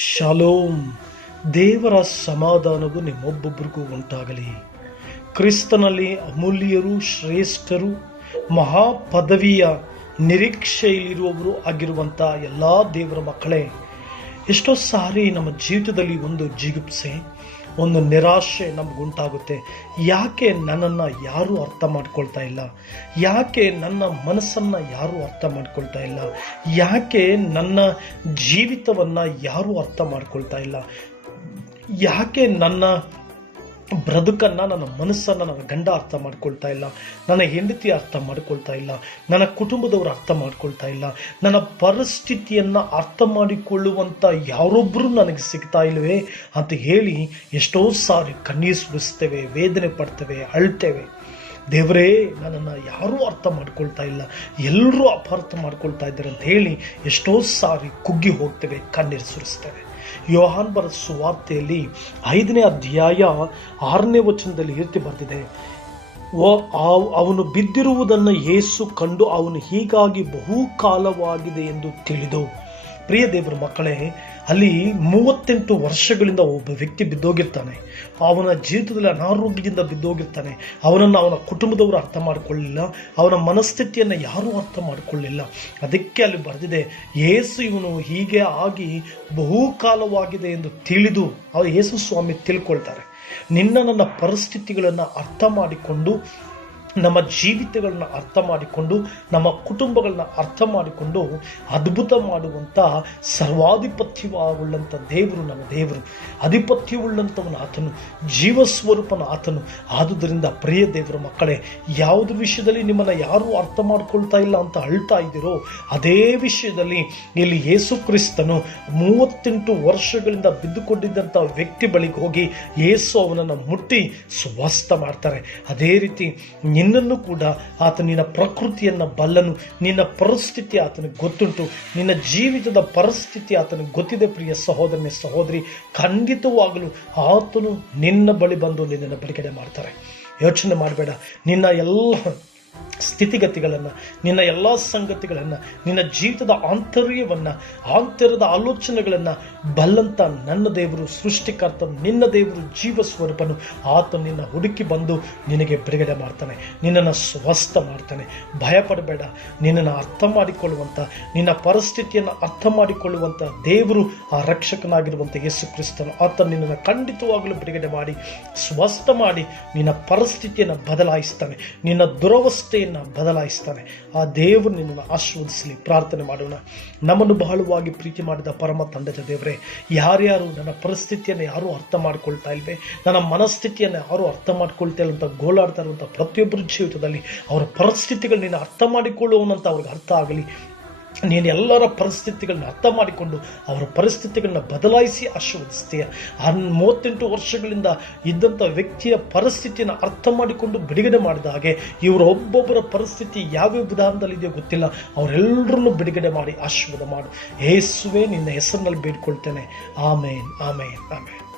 Shalom, ದೇವರ ಸಮಾಧಾನವು ನಿಮ್ಮೊಬ್ಬೊಬ್ಬರಿಗೂ ಉಂಟಾಗಲಿ. ಕ್ರಿಸ್ತನಲ್ಲಿ ಅಮೂಲ್ಯರು, ಶ್ರೇಷ್ಠರು ಮಹಾ ಪದವಿಯ ನಿರೀಕ್ಷೆಯಲ್ಲಿರುವವರು ಆಗಿರುವಂಥ ಎಲ್ಲ ದೇವರ ಮಕ್ಕಳೇ, ಎಷ್ಟೋ ಸಾರಿ ನಮ್ಮ ಜೀವಿತದಲ್ಲಿ ಒಂದು ಜಿಗುಪ್ಸೆ ಒಂದು ನಿರಾಶೆ ನಮಗುಂಟಾಗುತ್ತೆ. ಯಾಕೆ ನನ್ನನ್ನು ಯಾರೂ ಅರ್ಥ ಮಾಡ್ಕೊಳ್ತಾ ಇಲ್ಲ? ಯಾಕೆ ನನ್ನ ಮನಸ್ಸನ್ನು ಯಾರೂ ಅರ್ಥ ಮಾಡ್ಕೊಳ್ತಾ ಇಲ್ಲ? ಯಾಕೆ ನನ್ನ ಜೀವಿತವನ್ನು ಯಾರೂ ಅರ್ಥ ಮಾಡ್ಕೊಳ್ತಾ ಇಲ್ಲ? ಯಾಕೆ ನನ್ನ ಬ್ರದುಕನ್ನು ನನ್ನ ಮನಸ್ಸನ್ನು ನನ್ನ ಗಂಡ ಅರ್ಥ ಮಾಡ್ಕೊಳ್ತಾ ಇಲ್ಲ. ನನ್ನ ಹೆಂಡತಿ ಅರ್ಥ ಮಾಡ್ಕೊಳ್ತಾ ಇಲ್ಲ. ನನ್ನ ಕುಟುಂಬದವರು ಅರ್ಥ ಮಾಡ್ಕೊಳ್ತಾ ಇಲ್ಲ. ನನ್ನ ಪರಿಸ್ಥಿತಿಯನ್ನು ಅರ್ಥ ಮಾಡಿಕೊಳ್ಳುವಂಥ ಯಾರೊಬ್ಬರು ನನಗೆ ಸಿಗ್ತಾ ಇಲ್ಲವೇ ಅಂತ ಹೇಳಿ ಎಷ್ಟೋ ಸಾರಿ ಕಣ್ಣೀರು ಸುರಿಸ್ತೇವೆ, ವೇದನೆ ಪಡ್ತೇವೆ, ಅಳ್ತೇವೆ. ದೇವರೇ, ನನ್ನನ್ನು ಯಾರೂ ಅರ್ಥ ಮಾಡ್ಕೊಳ್ತಾ ಇಲ್ಲ. ಎಲ್ಲರೂ ಅಪಾರ್ಥ ಮಾಡ್ಕೊಳ್ತಾ ಇದ್ದಾರೆ ಅಂತ ಹೇಳಿ ಎಷ್ಟೋ ಸಾರಿ ಕುಗ್ಗಿ ಹೋಗ್ತೇವೆ, ಕಣ್ಣೀರು ಸುರಿಸ್ತೇವೆ. ಯೋಹಾನ್ ಬರ ಸುವಾರ್ತೆಯಲ್ಲಿ ಐದನೇ ಅಧ್ಯಾಯ ಆರನೇ ವಚನದಲ್ಲಿ ಇರ್ತಿ ಆ- ಅವನು ಬಿದ್ದಿರುವುದನ್ನು ಯೇಸು ಕಂಡು ಅವನು ಹೀಗಾಗಿ ಬಹುಕಾಲವಾಗಿದೆ ಎಂದು ತಿಳಿದು ಪ್ರಿಯ ದೇವರ ಮಕ್ಕಳೇ, ಅಲ್ಲಿ ಮೂವತ್ತೆಂಟು ವರ್ಷಗಳಿಂದ ಒಬ್ಬ ವ್ಯಕ್ತಿ ಬಿದ್ದೋಗಿರ್ತಾನೆ. ಅವನ ಜೀವಿತದಲ್ಲಿ ಅನಾರೋಗ್ಯದಿಂದ ಬಿದ್ದೋಗಿರ್ತಾನೆ. ಅವನನ್ನು ಅವನ ಕುಟುಂಬದವರು ಅರ್ಥ ಮಾಡಿಕೊಳ್ಳಿಲ್ಲ. ಅವನ ಮನಸ್ಥಿತಿಯನ್ನು ಯಾರೂ ಅರ್ಥ ಮಾಡಿಕೊಳ್ಳಿಲ್ಲ. ಅದಕ್ಕೆ ಅಲ್ಲಿ ಬರೆದಿದೆ ಏಸು ಇವನು ಹೀಗೆ ಆಗಿ ಬಹುಕಾಲವಾಗಿದೆ ಎಂದು ತಿಳಿದು ಅವ ಯೇಸು ಸ್ವಾಮಿ ತಿಳ್ಕೊಳ್ತಾರೆ. ನಿನ್ನ ನನ್ನ ಪರಿಸ್ಥಿತಿಗಳನ್ನು ಅರ್ಥ ಮಾಡಿಕೊಂಡು ನಮ್ಮ ಜೀವಿತಗಳನ್ನ ಅರ್ಥ ಮಾಡಿಕೊಂಡು, ನಮ್ಮ ಕುಟುಂಬಗಳನ್ನ ಅರ್ಥ ಮಾಡಿಕೊಂಡು, ಅದ್ಭುತ ಮಾಡುವಂಥ ಸರ್ವಾಧಿಪತ್ಯವುಳ್ಳಂಥ ದೇವರು ನಮ್ಮ ದೇವರು ಅಧಿಪತ್ಯವುಳ್ಳಂಥವನ ಆತನು, ಜೀವಸ್ವರೂಪನ ಆತನು. ಆದುದರಿಂದ ಪ್ರಿಯ ದೇವರ ಮಕ್ಕಳೇ, ಯಾವುದು ವಿಷಯದಲ್ಲಿ ನಿಮ್ಮನ್ನು ಯಾರು ಅರ್ಥ ಮಾಡ್ಕೊಳ್ತಾ ಇಲ್ಲ ಅಂತ ಅಳ್ತಾ ಇದ್ದೀರೋ, ಅದೇ ವಿಷಯದಲ್ಲಿ ಇಲ್ಲಿ ಯೇಸು ಕ್ರಿಸ್ತನು ಮೂವತ್ತೆಂಟು ವರ್ಷಗಳಿಂದ ಬಿದ್ದುಕೊಂಡಿದ್ದಂಥ ವ್ಯಕ್ತಿ ಬಳಿಗೆ ಹೋಗಿ ಯೇಸು ಅವನನ್ನು ಮುಟ್ಟಿ ಸ್ವಸ್ಥ ಮಾಡ್ತಾರೆ. ಅದೇ ರೀತಿ ನಿನ್ನನ್ನು ಕೂಡ ಆತ ನಿನ್ನ ಪ್ರಕೃತಿಯನ್ನು, ಬಲ್ಲನು. ನಿನ್ನ ಪರಿಸ್ಥಿತಿ ಆತನಿಗೆ ಗೊತ್ತುಂಟು. ನಿನ್ನ ಜೀವಿತದ ಪರಿಸ್ಥಿತಿ ಆತನಿಗೆ ಗೊತ್ತಿದೆ, ಪ್ರಿಯ ಸಹೋದರನೇ ಸಹೋದರಿ. ಖಂಡಿತವಾಗಲು ಆತನು ನಿನ್ನ ಬಳಿ ಬಂದು ನಿನ್ನನ್ನು ಬಿಡುಗಡೆ ಮಾಡ್ತಾರೆ. ಯೋಚನೆ ಮಾಡಬೇಡ. ನಿನ್ನ ಎಲ್ಲ ಸ್ಥಿತಿಗತಿಗಳನ್ನು, ನಿನ್ನ ಎಲ್ಲ ಸಂಗತಿಗಳನ್ನು, ನಿನ್ನ ಜೀವಿತದ ಆಂತರ್ಯವನ್ನು ಆಂತರ್ಯದ ಆಲೋಚನೆಗಳನ್ನು ಬಲ್ಲಂತ ನನ್ನ ದೇವರು ಸೃಷ್ಟಿಕರ್ತ, ನಿನ್ನ ದೇವರು ಜೀವ ಸ್ವರೂಪನು ಆತ ನಿನ್ನ ಹುಡುಕಿ ಬಂದು ನಿನಗೆ ಬಿಡುಗಡೆ ಮಾಡ್ತಾನೆ, ನಿನ್ನನ್ನು ಸ್ವಸ್ಥ ಮಾಡ್ತಾನೆ. ಭಯಪಡಬೇಡ, ನಿನ್ನನ್ನು ಅರ್ಥ ಮಾಡಿಕೊಳ್ಳುವಂಥ ನಿನ್ನ ಪರಿಸ್ಥಿತಿಯನ್ನು ಅರ್ಥ ಮಾಡಿಕೊಳ್ಳುವಂಥ ದೇವರು ಆ ರಕ್ಷಕನಾಗಿರುವಂಥ ಯೇಸು ಕ್ರಿಸ್ತನು. ಆತ ನಿನ್ನನ್ನು ಖಂಡಿತವಾಗಲೂ ಬಿಡುಗಡೆ ಮಾಡಿ, ಸ್ವಸ್ಥ ಮಾಡಿ ನಿನ್ನ ಪರಿಸ್ಥಿತಿಯನ್ನು ಬದಲಾಯಿಸ್ತಾನೆ. ನಿನ್ನ ದುರವಸ್ಥೆಯನ್ನು ಬದಲಾಯಿಸ್ತಾನೆ ಆ ದೇವರು ನಿನ್ನನ್ನು ಆಶೀರ್ವದಿಸಲಿ. ಪ್ರಾರ್ಥನೆ ಮಾಡೋಣ. ನಮ್ಮನ್ನು ಬಹಳವಾಗಿ ಪ್ರೀತಿ ಮಾಡಿದ ಪರಮ ತಂಡದ ದೇವರೇ, ಯಾರ್ಯಾರು ನನ್ನ ಪರಿಸ್ಥಿತಿಯನ್ನು ಯಾರೂ ಅರ್ಥ ಮಾಡ್ಕೊಳ್ತಾ ಇಲ್ವೇ, ನನ್ನ ಮನಸ್ಥಿತಿಯನ್ನು ಯಾರು ಅರ್ಥ ಮಾಡ್ಕೊಳ್ತಾ ಇಲ್ಲ ಅಂತ ಗೋಳಾಡ್ತಾ ಇರುವಂಥ ಪ್ರತಿಯೊಬ್ಬರ ಜೀವಿತದಲ್ಲಿ ಅವರ ಪರಿಸ್ಥಿತಿಗಳು ನೀನು ಅರ್ಥ ಮಾಡಿಕೊಳ್ಳುವನಂತ ಅವ್ರಿಗೆ ಅರ್ಥ ಆಗಲಿ. ನೀನು ಎಲ್ಲರ ಪರಿಸ್ಥಿತಿಗಳನ್ನ ಅರ್ಥ ಮಾಡಿಕೊಂಡು ಅವರ ಪರಿಸ್ಥಿತಿಗಳನ್ನ ಬದಲಾಯಿಸಿ ಆಶೀರ್ವದಿಸ್ತೀಯ. ಆ ಮೂವತ್ತೆಂಟು ವರ್ಷಗಳಿಂದ ಇದ್ದಂಥ ವ್ಯಕ್ತಿಯ ಪರಿಸ್ಥಿತಿಯನ್ನು ಅರ್ಥ ಮಾಡಿಕೊಂಡು ಬಿಡುಗಡೆ ಮಾಡಿದ ಹಾಗೆ ಇವರ ಒಬ್ಬೊಬ್ಬರ ಪರಿಸ್ಥಿತಿ ಯಾವ್ಯಾವ ವಿಧಾನದಲ್ಲಿದೆಯೋ ಗೊತ್ತಿಲ್ಲ. ಅವರೆಲ್ಲರನ್ನು ಬಿಡುಗಡೆ ಮಾಡಿ, ಆಶೀರ್ವಾದ ಮಾಡು. ಯೇಸುವೆ, ನಿನ್ನ ಹೆಸರಿನಲ್ಲಿ ಬೇಡ್ಕೊಳ್ತೇನೆ. ಆಮೇನ್ ಆಮೇನ್ ಆಮೇನ್.